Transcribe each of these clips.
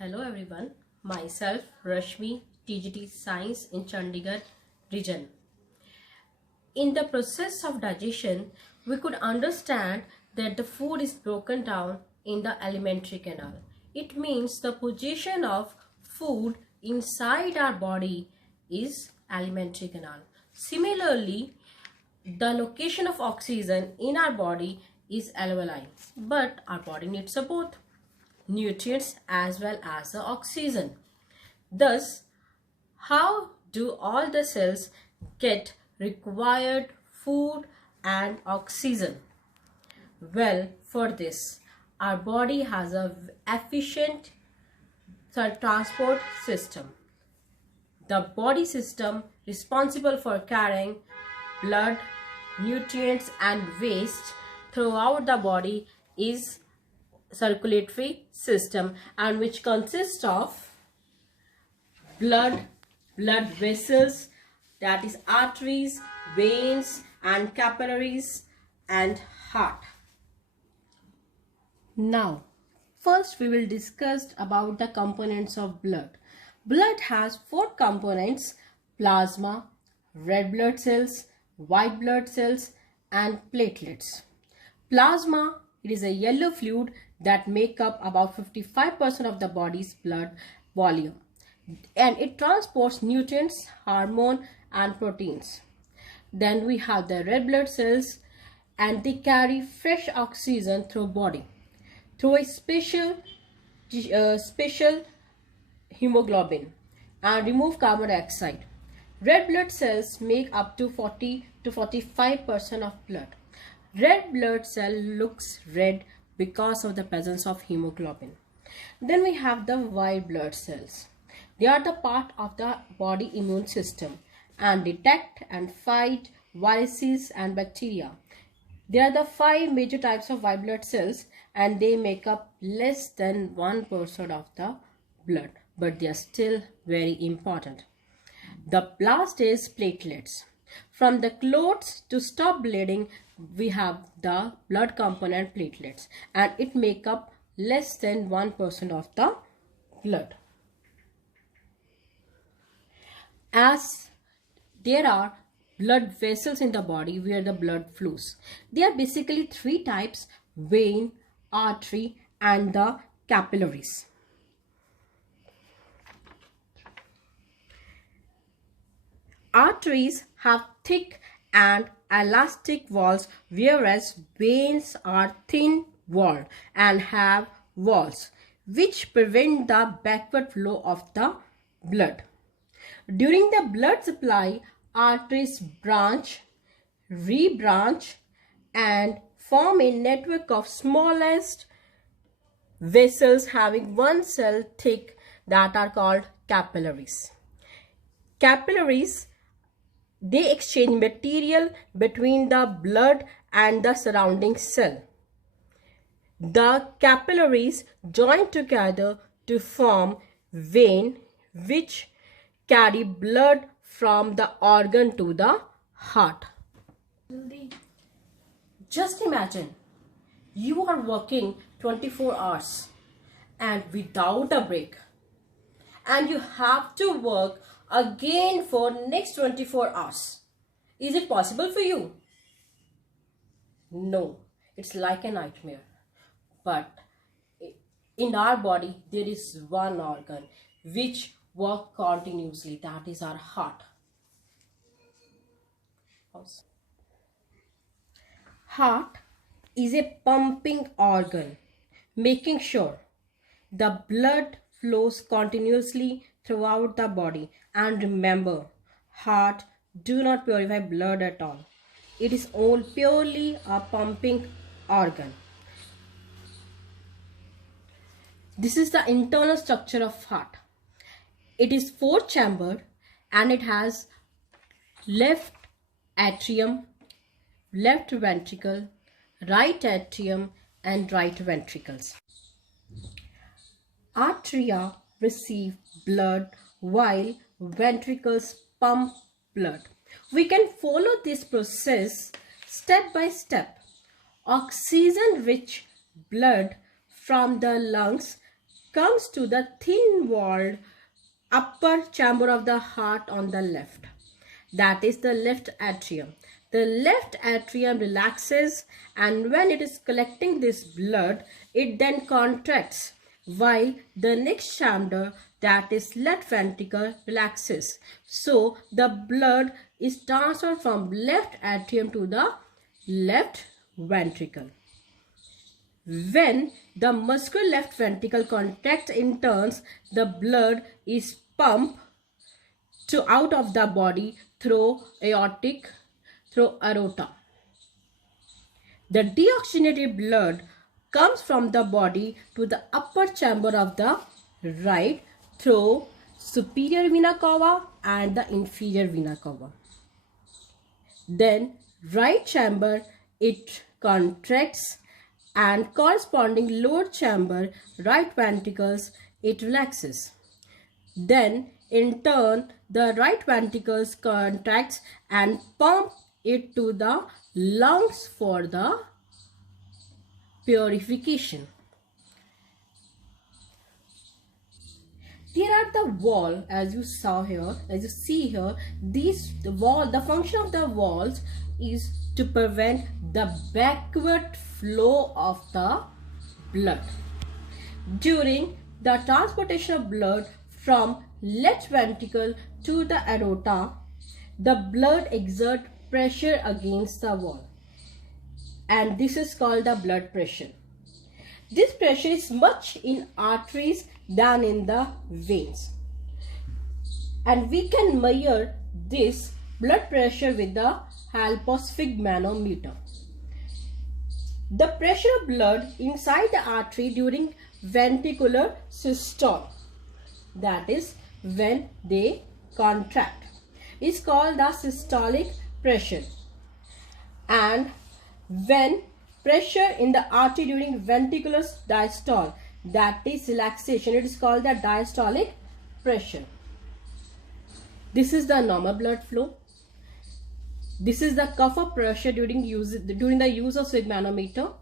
Hello everyone, myself Rashmi, TGT Science in Chandigarh region. In the process of digestion, we could understand that the food is broken down in the alimentary canal. It means the position of food inside our body is alimentary canal. Similarly, the location of oxygen in our body is alveoli, but our body needs both nutrients as well as the oxygen. Thus, how do all the cells get required food and oxygen? Well, for this, our body has a efficient transport system. The body system responsible for carrying blood, nutrients and waste throughout the body is circulatory system, and which consists of blood vessels, that is arteries, veins and capillaries, and heart. Now first we will discuss about the components of blood. Blood has four components: plasma, red blood cells, white blood cells and platelets. Plasma, it is a yellow fluid that make up about 55% of the body's blood volume, and it transports nutrients, hormone and proteins. Then we have the red blood cells, and they carry fresh oxygen through body through a special hemoglobin and remove carbon dioxide. Red blood cells make up to 40 to 45% of blood. Red blood cell looks red because of the presence of hemoglobin. Then we have the white blood cells. They are the part of the body immune system and detect and fight viruses and bacteria. There are the 5 major types of white blood cells, and they make up less than 1% of the blood, but they are still very important. The last is platelets. From the clots to stop bleeding, we have the blood component platelets, and it make up less than 1% of the blood. As there are blood vessels in the body where the blood flows, there are basically 3 types: vein, artery and the capillaries. Arteries have thick and elastic walls, whereas veins are thin walled and have walls which prevent the backward flow of the blood. During the blood supply, arteries branch, rebranch and form a network of smallest vessels having 1 cell thick that are called capillaries. Capillaries, they exchange material between the blood and the surrounding cell. The capillaries join together to form vein, which carry blood from the organ to the heart. Just imagine you are working 24 hours and without a break, and you have to work again for next 24 hours. Is it possible for you? No, it's like a nightmare. But in our body there is one organ which works continuously, that is our heart. Heart is a pumping organ, making sure the blood flows continuously throughout the body. And remember, heart do not purify blood at all. It is all purely a pumping organ. This is the internal structure of heart. It is 4-chambered and it has left atrium, left ventricle, right atrium and right ventricles. Arteria receive blood while ventricles pump blood. We can follow this process step by step. Oxygen rich blood from the lungs comes to the thin walled upper chamber of the heart on the left. That is the left atrium. The left atrium relaxes, and when it is collecting this blood, it then contracts, while the next chamber, that is left ventricle, relaxes. So the blood is transferred from left atrium to the left ventricle. When the muscular left ventricle contracts in turns, the blood is pumped out of the body through aorta. The deoxygenated blood comes from the body to the upper chamber of the right through superior vena cava and the inferior vena cava. Then right chamber, it contracts, and corresponding lower chamber, right ventricles, it relaxes. Then in turn, the right ventricles contracts and pump it to the lungs for the purification. Here are the wall, as you see here, the function of the walls is to prevent the backward flow of the blood. During the transportation of blood from left ventricle to the aorta, the blood exerts pressure against the wall, and this is called the blood pressure. This pressure is much in arteries than in the veins, and we can measure this blood pressure with the sphygmomanometer. The pressure of blood inside the artery during ventricular systole, that is when they contract, is called the systolic pressure, and when pressure in the artery during ventricular diastole, that is relaxation, it is called the diastolic pressure. This is the normal blood flow. This is the cuff of pressure during the use of sphygmomanometer,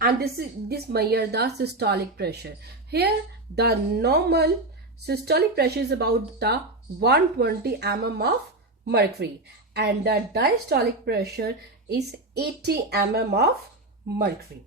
and this measures the systolic pressure. Here the normal systolic pressure is about the 120 mm of mercury, and the diastolic pressure is 80 mm of mercury.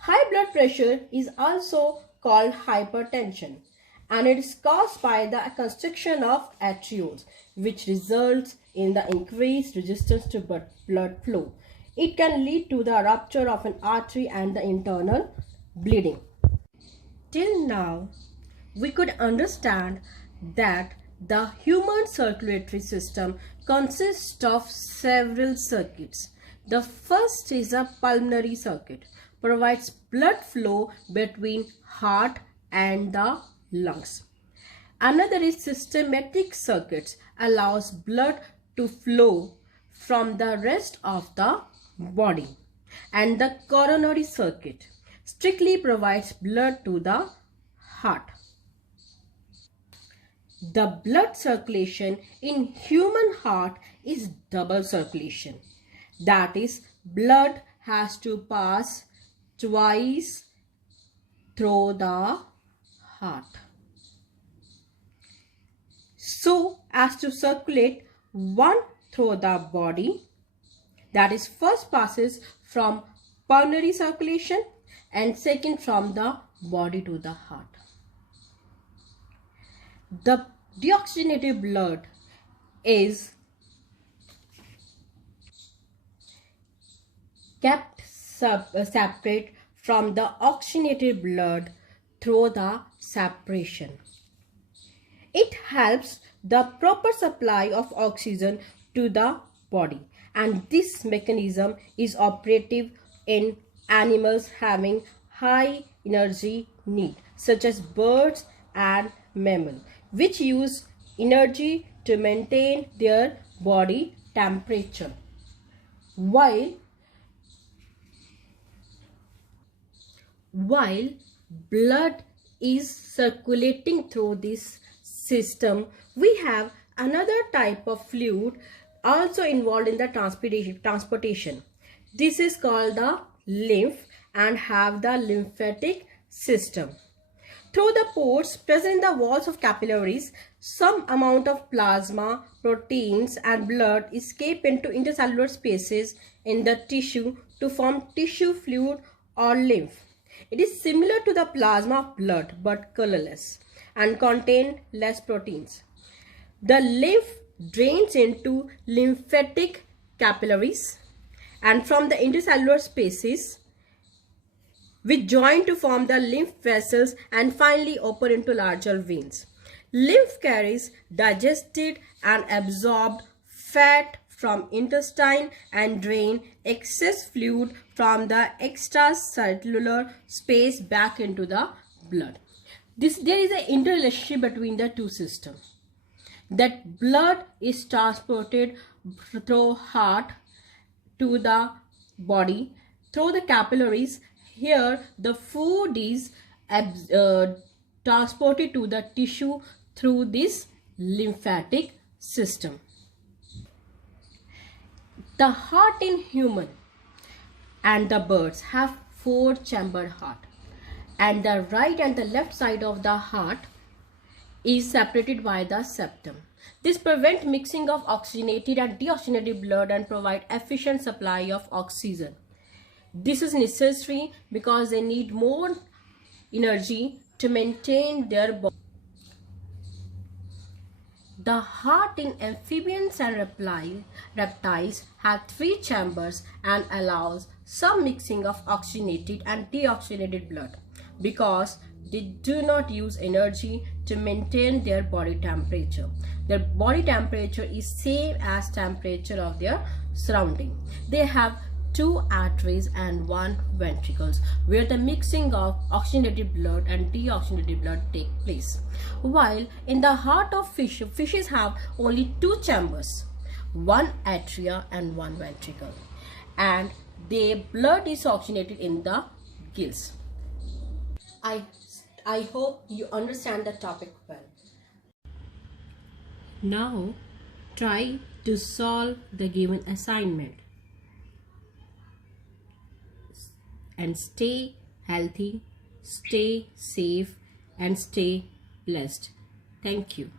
High blood pressure is also called hypertension, and it is caused by the constriction of arterioles, which results in the increased resistance to blood flow. It can lead to the rupture of an artery and the internal bleeding. Till now, we could understand that the human circulatory system consists of several circuits. The first is a pulmonary circuit, provides blood flow between heart and the lungs. Another is systematic circuits, allows blood to flow from the rest of the body. And the coronary circuit strictly provides blood to the heart. The blood circulation in human heart is double circulation. That is, blood has to pass twice through the heart, so as to circulate one through the body. That is, first passes from pulmonary circulation and second from the body to the heart. The deoxygenated blood is kept separate from the oxygenated blood through the separation. It helps the proper supply of oxygen to the body, and this mechanism is operative in animals having high energy need, such as birds and mammals, which use energy to maintain their body temperature. While blood is circulating through this system, we have another type of fluid also involved in the transportation. This is called the lymph and have the lymphatic system. Through the pores present in the walls of capillaries, some amount of plasma, proteins and blood escape into intercellular spaces in the tissue to form tissue fluid or lymph. It is similar to the plasma of blood but colorless and contain less proteins. The lymph drains into lymphatic capillaries and from the intercellular spaces which join to form the lymph vessels and finally open into larger veins. Lymph carries digested and absorbed fat from intestine and drain excess fluid from the extracellular space back into the blood. There is an interrelationship between the two systems. That blood is transported through heart to the body through the capillaries. Here the food is transported to the tissue through this lymphatic system. The heart in human and the birds have 4-chambered heart, and the right and the left side of the heart is separated by the septum. This prevents mixing of oxygenated and deoxygenated blood and provide efficient supply of oxygen. This is necessary because they need more energy to maintain their body. The heart in amphibians and reptiles have 3 chambers and allows some mixing of oxygenated and deoxygenated blood because they do not use energy to maintain their body temperature. Their body temperature is same as temperature of their surrounding. They have 2 arteries and 1 ventricles where the mixing of oxygenated blood and deoxygenated blood take place. While in the heart of fishes have only 2 chambers, 1 atria and 1 ventricle, and their blood is oxygenated in the gills. I hope you understand the topic well. Now try to solve the given assignment and stay healthy, stay safe and stay blessed. Thank you.